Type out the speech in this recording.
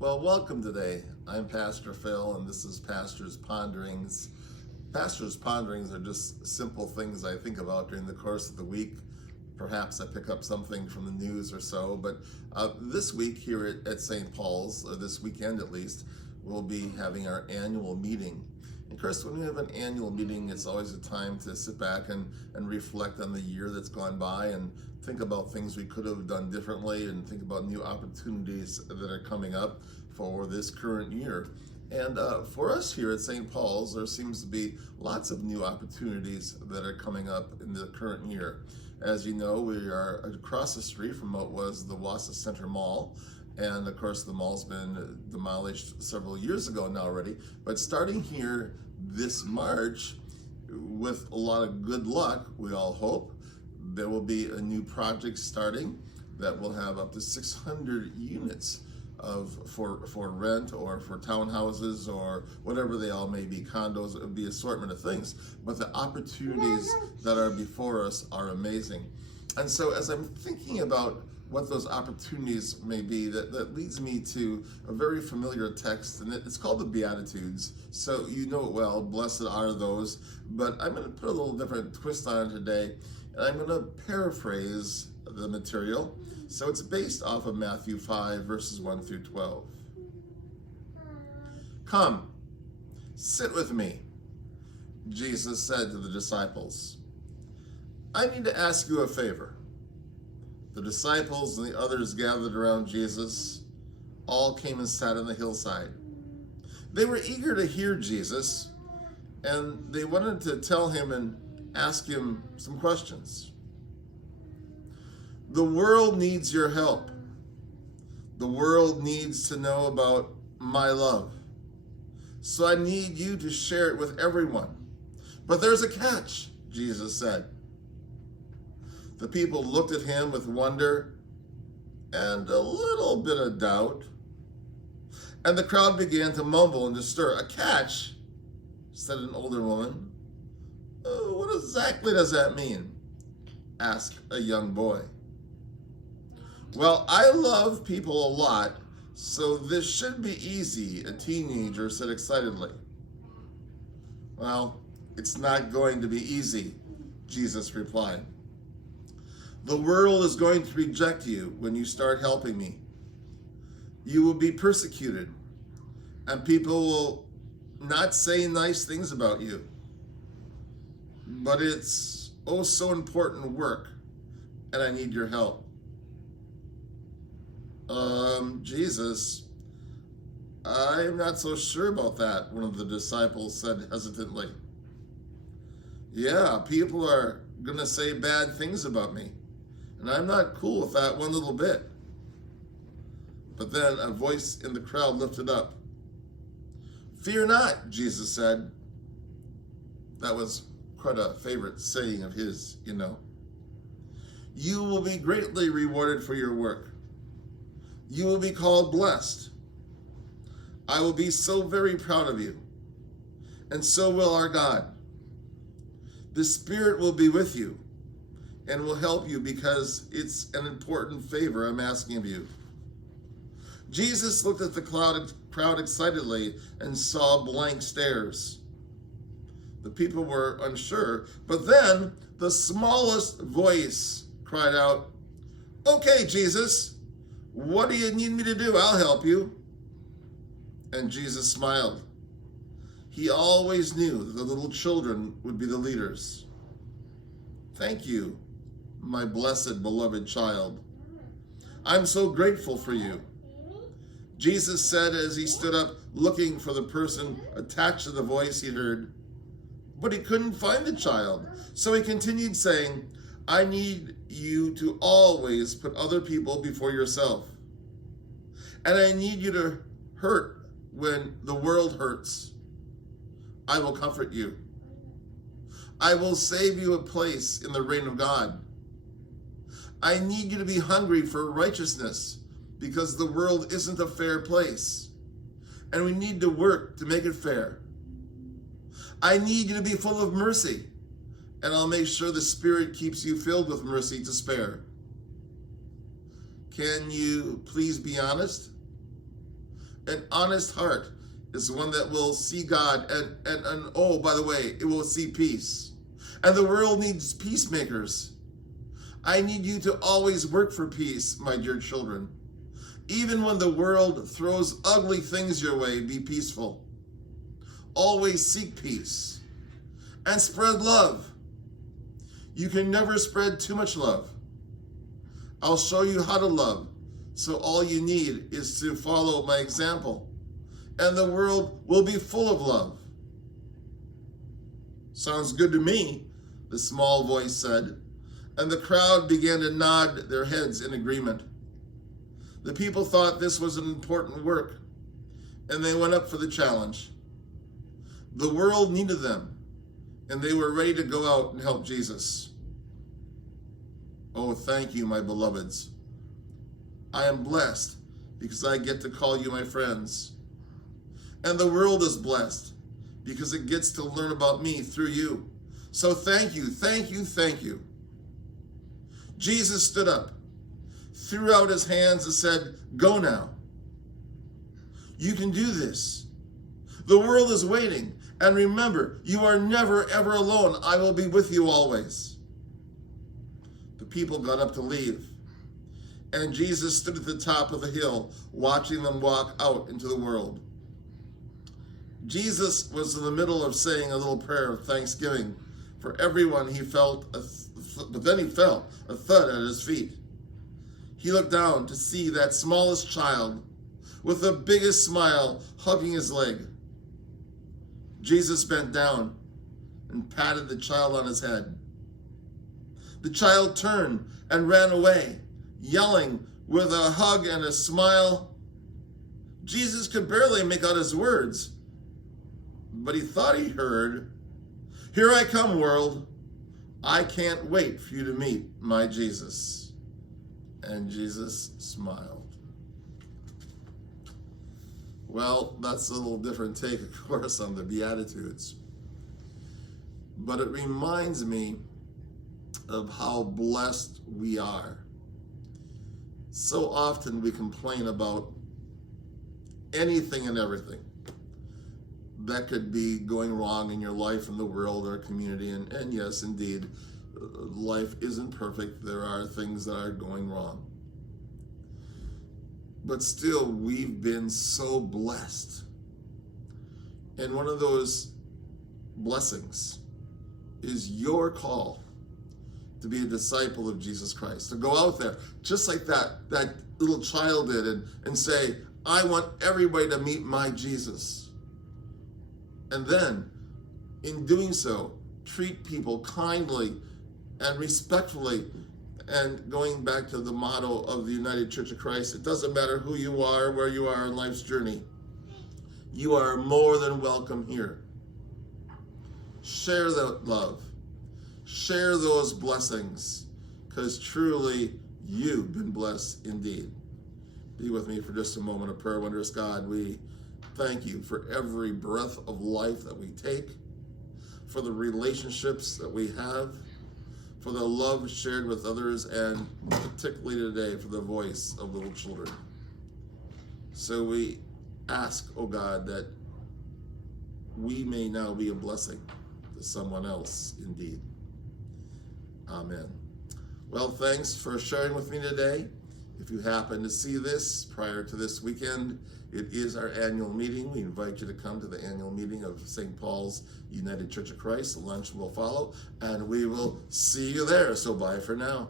Well, welcome today. I'm Pastor Phil, and this is Pastor's Ponderings. Pastor's Ponderings are just simple things I think about during the course of the week. Perhaps I pick up something from the news or so, but this week here at St. Paul's, or this weekend at least, we'll be having our annual meeting. Of course, when we have an annual meeting, it's always a time to sit back and reflect on the year that's gone by and think about things we could have done differently and think about new opportunities that are coming up for this current year. And for us here at St. Paul's, there seems to be lots of new opportunities that are coming up in the current year. As you know, we are across the street from what was the Wausau Center Mall. And of course, the mall's been demolished several years ago now already. But starting here this March, with a lot of good luck, we all hope, there will be a new project starting that will have up to 600 units for rent or for townhouses or whatever they all may be, condos. It would be an assortment of things. But the opportunities that are before us are amazing. And so as I'm thinking about what those opportunities may be, that leads me to a very familiar text, and it's called the Beatitudes. So you know it well, blessed are those, but I'm going to put a little different twist on it today, and I'm going to paraphrase the material. So it's based off of Matthew 5, verses 1 through 12. Come, sit with me, Jesus said to the disciples. I need to ask you a favor. The disciples and the others gathered around Jesus all came and sat on the hillside. They were eager to hear Jesus, and they wanted to tell him and ask him some questions. The world needs your help. The world needs to know about my love. So I need you to share it with everyone. But there's a catch, Jesus said. The people looked at him with wonder and a little bit of doubt. And the crowd began to mumble and to stir. A catch, said an older woman. What exactly does that mean? Asked a young boy. Well, I love people a lot, so this should be easy, a teenager said excitedly. Well, it's not going to be easy, Jesus replied. The world is going to reject you when you start helping me. You will be persecuted, and people will not say nice things about you. But it's oh so important work, and I need your help. Jesus, I'm not so sure about that, one of the disciples said hesitantly. Yeah, people are going to say bad things about me, and I'm not cool with that one little bit. But then a voice in the crowd lifted up. Fear not, Jesus said. That was quite a favorite saying of his, you know. You will be greatly rewarded for your work. You will be called blessed. I will be so very proud of you, and so will our God. The Spirit will be with you and will help you because it's an important favor I'm asking of you. Jesus looked at the crowd excitedly and saw blank stares. The people were unsure, but then the smallest voice cried out, Okay, Jesus, what do you need me to do? I'll help you. And Jesus smiled. He always knew that the little children would be the leaders. Thank you, my blessed, beloved child. I'm so grateful for you. Jesus said as he stood up looking for the person attached to the voice he heard. But he couldn't find the child. So he continued saying, I need you to always put other people before yourself. And I need you to hurt when the world hurts. I will comfort you. I will save you a place in the reign of God. I need you to be hungry for righteousness because the world isn't a fair place. And we need to work to make it fair. I need you to be full of mercy, and I'll make sure the Spirit keeps you filled with mercy to spare. Can you please be honest? An honest heart is one that will see God and oh, by the way, it will see peace. And the world needs peacemakers. I need you to always work for peace, my dear children. Even when the world throws ugly things your way, be peaceful. Always seek peace and spread love. You can never spread too much love. I'll show you how to love, so all you need is to follow my example, and the world will be full of love. Sounds good to me, the small voice said, and the crowd began to nod their heads in agreement. The people thought this was an important work, and they went up for the challenge. The world needed them, and they were ready to go out and help Jesus. Oh, thank you, my beloveds. I am blessed because I get to call you my friends. And the world is blessed because it gets to learn about me through you. So thank you, thank you, thank you. Jesus stood up, threw out his hands and said, "Go now. You can do this. The world is waiting. And remember, you are never, ever alone. I will be with you always." The people got up to leave, and Jesus stood at the top of the hill, watching them walk out into the world. Jesus was in the middle of saying a little prayer of thanksgiving for everyone. But then he felt a thud at his feet. He looked down to see that smallest child with the biggest smile hugging his leg. Jesus bent down and patted the child on his head. The child turned and ran away, yelling with a hug and a smile. Jesus could barely make out his words, but he thought he heard, "Here I come, world. I can't wait for you to meet my Jesus." And Jesus smiled. Well, that's a little different take, of course, on the Beatitudes. But it reminds me of how blessed we are. So often we complain about anything and everything that could be going wrong in your life, in the world, or community. And yes, indeed, life isn't perfect. There are things that are going wrong. But still, we've been so blessed. And one of those blessings is your call to be a disciple of Jesus Christ, to go out there, just like that little child did, and say, "I want everybody to meet my Jesus." And then, in doing so, treat people kindly and respectfully. And going back to the motto of the United Church of Christ, it doesn't matter who you are, where you are in life's journey. You are more than welcome here. Share that love. Share those blessings, because truly you've been blessed indeed. Be with me for just a moment of prayer. Wondrous God, we thank you for every breath of life that we take, for the relationships that we have, for the love shared with others, and particularly today for the voice of little children. So we ask, oh God, that we may now be a blessing to someone else indeed. Amen. Well, thanks for sharing with me today. If you happen to see this prior to this weekend, it is our annual meeting. We invite you to come to the annual meeting of St. Paul's United Church of Christ. The lunch will follow, and we will see you there. So bye for now.